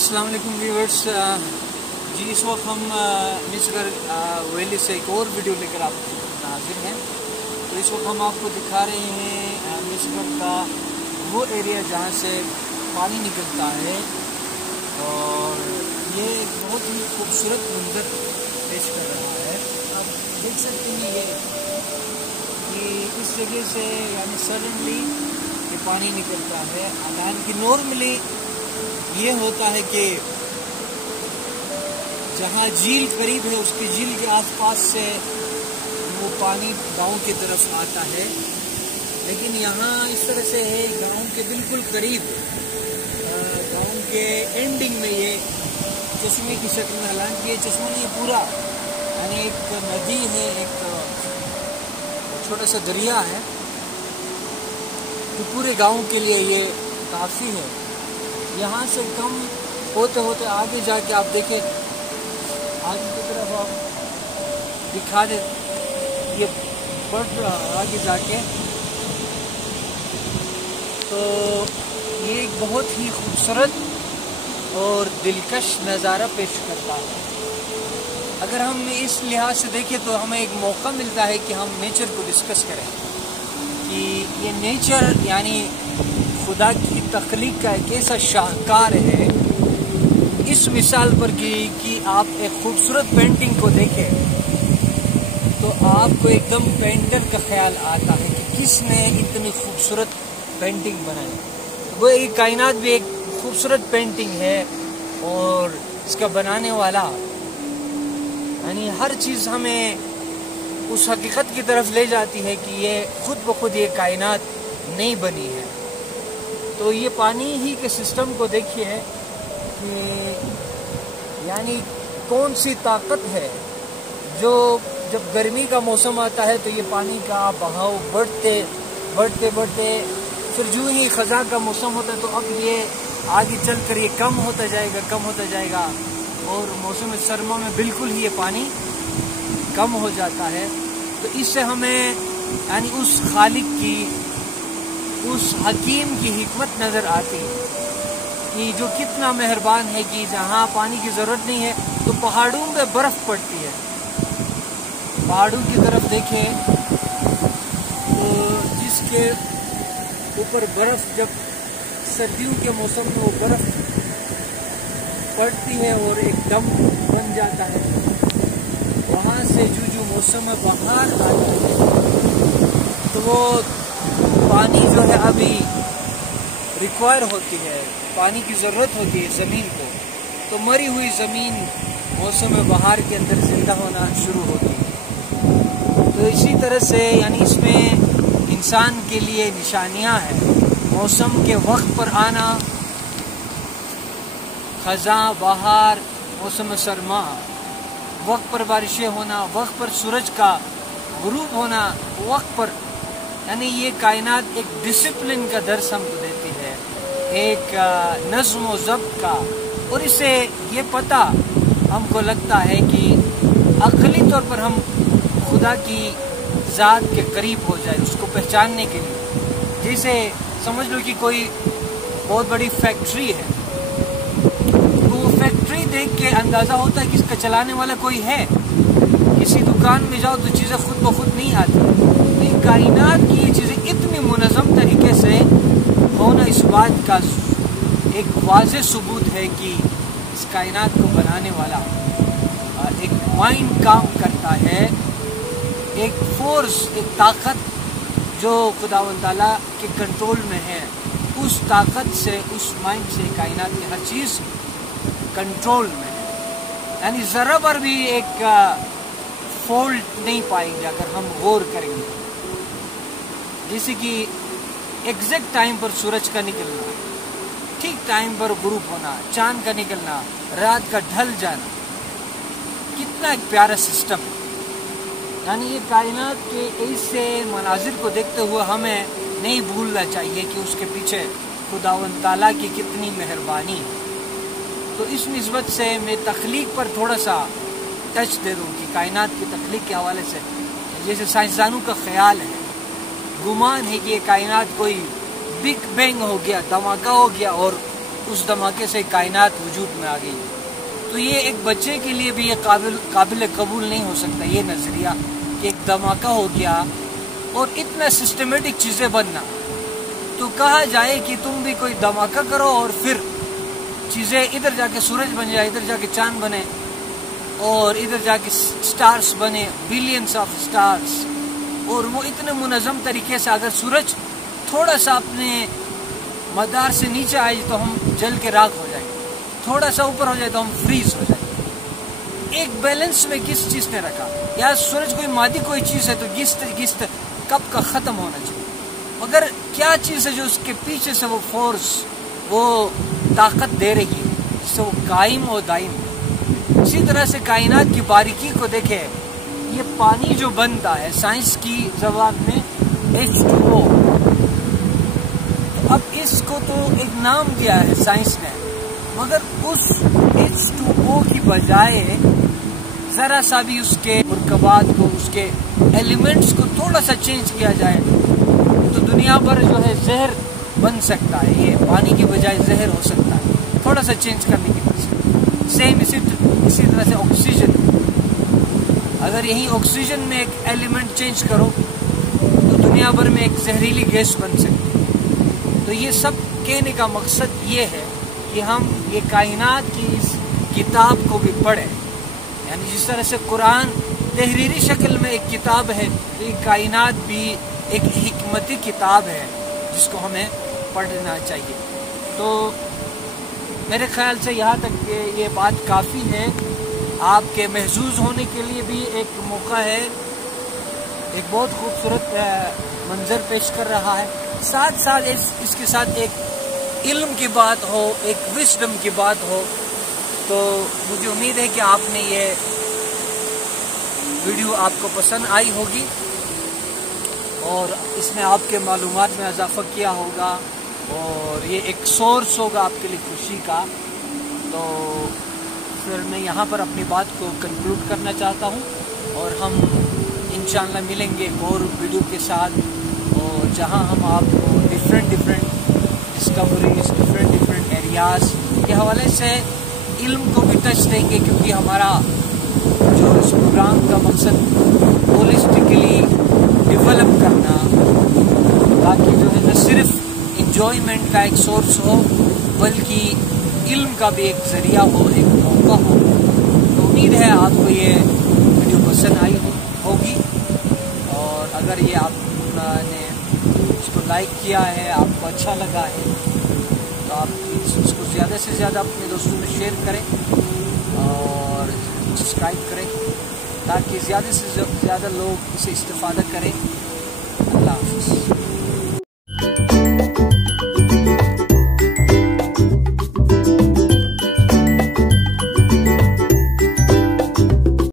अस्सलाम वालेकुम व्यूअर्स। जी इस वक्त हम मिसगर वैली से एक और वीडियो लेकर आप हाजिर हैं। तो इस वक्त हम आपको दिखा रहे हैं मिसगर का वो एरिया जहाँ से पानी निकलता है, और ये एक बहुत ही खूबसूरत मंजर पेश कर रहा है। आप देख सकते हैं ये कि इस जगह से यानी सडनली ये पानी निकलता है। हालांकि नॉर्मली ये होता है कि जहाँ झील करीब है उसकी झील के आसपास से वो पानी गांव की तरफ आता है, लेकिन यहाँ इस तरह से है गांव के बिल्कुल करीब, गांव के एंडिंग में ये चश्मे की शक्ल में। हालांकि ये चश्मा नहीं पूरा यानी एक नदी है, एक छोटा सा दरिया है, तो पूरे गांव के लिए ये काफ़ी है। यहाँ से कम होते होते आगे जाके आप देखें, आगे की तरफ आप दिखा दे, ये बढ़ रहा आगे जाके, तो ये एक बहुत ही खूबसूरत और दिलकश नज़ारा पेश करता है। अगर हम इस लिहाज से देखें तो हमें एक मौका मिलता है कि हम नेचर को डिस्कस करें कि ये नेचर यानी खुदा की तख्लीक का एक ऐसा शाहकार है। इस मिसाल पर कि आप एक खूबसूरत पेंटिंग को देखें तो आपको एकदम पेंटर का ख्याल आता है कि किसने इतनी खूबसूरत पेंटिंग बनाई। वो एक कायनात भी एक खूबसूरत पेंटिंग है, और इसका बनाने वाला यानी हर चीज़ हमें उस हकीकत की तरफ ले जाती है कि ये खुद ब खुद ये कायनात नहीं बनी है। तो ये पानी ही के सिस्टम को देखिए कि यानी कौन सी ताकत है जो जब गर्मी का मौसम आता है तो ये पानी का बहाव बढ़ते बढ़ते बढ़ते फिर जो ही ख़ज़ा का मौसम होता है तो अब ये आगे चल कर ये कम होता जाएगा, और मौसम सरमा में बिल्कुल ही ये पानी कम हो जाता है। तो इससे हमें यानी उस खालिक की, उस हकीम की हिकमत नज़र आती है कि जो कितना मेहरबान है कि जहाँ पानी की ज़रूरत नहीं है तो पहाड़ों पे बर्फ़ पड़ती है। पहाड़ों की तरफ देखें तो जिसके ऊपर बर्फ़ जब सर्दियों के मौसम में वो बर्फ़ पड़ती है और एक दम बन जाता है, वहाँ से जो मौसम में बाहर आता है तो वो पानी जो है अभी रिक्वायर होती है, पानी की ज़रूरत होती है ज़मीन को। तो मरी हुई ज़मीन मौसम बहार के अंदर ज़िंदा होना शुरू होती है। तो इसी तरह से यानी इसमें इंसान के लिए निशानियां हैं। मौसम के वक्त पर आना, ख़ज़ां, बहार, मौसम सरमा, वक्त पर बारिशें होना, वक्त पर सूरज का गुरूब होना, वक्त पर, यानी ये कायनात एक डिसिप्लिन का दर्स हमको देती है, एक नज़्म व ज़ब्त का। और इससे ये पता हमको लगता है कि अक़ली तौर पर हम खुदा की ज़ात के करीब हो जाए, उसको पहचानने के लिए। जैसे समझ लो कि कोई बहुत बड़ी फैक्ट्री है, तो वो फैक्ट्री देख के अंदाज़ा होता है कि इसका चलाने वाला कोई है। किसी दुकान में जाओ तो चीज़ें खुद ब खुद नहीं आती। तो कायनात की ये चीज़ें इतनी मुनज़्ज़म तरीके से होना इस बात का एक वाज़ेह सबूत है कि इस कायनात को बनाने वाला एक माइंड काम करता है, एक फोर्स, एक ताकत जो खुदावंद ताला के कंट्रोल में है। उस ताकत से, उस माइंड से कायनात की हर चीज़ कंट्रोल में है, यानी ज़रा पर भी एक फॉल्ट नहीं पाएंगे अगर हम गौर करेंगे। जैसे कि एग्जैक्ट टाइम पर सूरज का निकलना, ठीक टाइम पर गुरूब होना, चांद का निकलना, रात का ढल जाना, कितना एक प्यारा सिस्टम है। यानी ये कायनात के ऐसे मनाजिर को देखते हुए हमें नहीं भूलना चाहिए कि उसके पीछे खुदावंद ताला की कितनी मेहरबानी है। तो इस निस्बत से मैं तख्लीक पर थोड़ा सा टच दे दूँ कि कायनात की तख्लीक के हवाले से जैसे साइंसदानों का ख्याल है, गुमान है कि ये कायनात कोई बिग बैंग हो गया, धमाका हो गया और اس دھماکے سے کائنات وجود میں آ گئی. تو یہ ایک بچے کے لیے بھی یہ قابل قبول نہیں ہو سکتا یہ نظریہ کہ ایک دھماکہ ہو گیا اور اتنا سسٹمیٹک چیزیں بننا. تو کہا جائے کہ تم بھی کوئی دھماکہ کرو اور پھر چیزیں ادھر جا کے سورج بن جائے, ادھر جا کے چاند بنے اور ادھر جا کے سٹارز بنے, بلینز آف سٹارز, اور وہ اتنے منظم طریقے سے اگر سورج تھوڑا سا اپنے مدار سے نیچے آئے تو ہم جل کے راکھ ہو جائیں, تھوڑا سا اوپر ہو جائے تو ہم فریز ہو جائیں. ایک بیلنس میں کس چیز نے رکھا؟ یا سورج کوئی مادی کوئی چیز ہے تو گست کب کا ختم ہونا چاہیے, مگر کیا چیز ہے جو اس کے پیچھے سے وہ فورس, وہ طاقت دے رہی ہے جس سے وہ قائم و دائم ہے. اسی طرح سے کائنات کی باریکی کو دیکھیں, یہ پانی جو بنتا ہے سائنس کی زبان میں H2O, اب اس کو تو ایک نام دیا ہے سائنس نے, مگر اس H2O کی بجائے ذرا سا بھی اس کے مرکبات کو, اس کے ایلیمنٹس کو تھوڑا سا چینج کیا جائے تو دنیا پر جو ہے زہر بن سکتا ہے. یہ پانی کی بجائے زہر ہو سکتا ہے تھوڑا سا چینج کرنے کی وجہ سے. سیم اسی طرح سے آکسیجن, اگر یہی آکسیجن میں ایک ایلیمنٹ چینج کرو تو دنیا بھر میں ایک زہریلی گیس بن سکتی ہے. تو یہ سب کہنے کا مقصد یہ ہے کہ ہم یہ کائنات کی اس کتاب کو بھی پڑھیں. یعنی جس طرح سے قرآن تحریری شکل میں ایک کتاب ہے تو یہ کائنات بھی ایک حکمتی کتاب ہے جس کو ہمیں پڑھنا چاہیے. تو میرے خیال سے یہاں تک کہ یہ بات کافی ہے. آپ کے محظوظ ہونے کے لیے بھی ایک موقع ہے, ایک بہت خوبصورت منظر پیش کر رہا ہے. ساتھ ساتھ اس کے ساتھ ایک علم کی بات ہو, ایک وزڈم کی بات ہو. تو مجھے امید ہے کہ آپ نے یہ ویڈیو آپ کو پسند آئی ہوگی اور اس نے آپ کے معلومات میں اضافہ کیا ہوگا اور یہ ایک سورس ہوگا آپ کے لیے خوشی کا. تو پھر میں یہاں پر اپنی بات کو کنکلوڈ کرنا چاہتا ہوں اور ہم انشاءاللہ ملیں گے اور ویڈیو کے ساتھ, اور جہاں ہم آپ کو ڈفرینٹ ڈسکوریز, ڈفرینٹ ایریاز کے حوالے سے علم کو بھی ٹچ دیں گے, کیونکہ ہمارا جو اس پروگرام کا مقصد ہولسٹکلی ڈیولپ کرنا, تاکہ جو ہے نہ صرف انجوائمنٹ کا ایک سورس ہو بلکہ علم کا بھی ایک ذریعہ ہو, ایک موقع ہو. تو امید ہے آپ کو یہ ویڈیو پسند آئی ہوگی, اور اگر یہ آپ نے اس کو لائک کیا ہے, آپ کو اچھا لگا ہے, تو آپ اس کو زیادہ سے زیادہ اپنے دوستوں میں شیئر کریں اور سبسکرائب کریں تاکہ زیادہ سے زیادہ لوگ اسے استفادہ کریں. اللہ حافظ.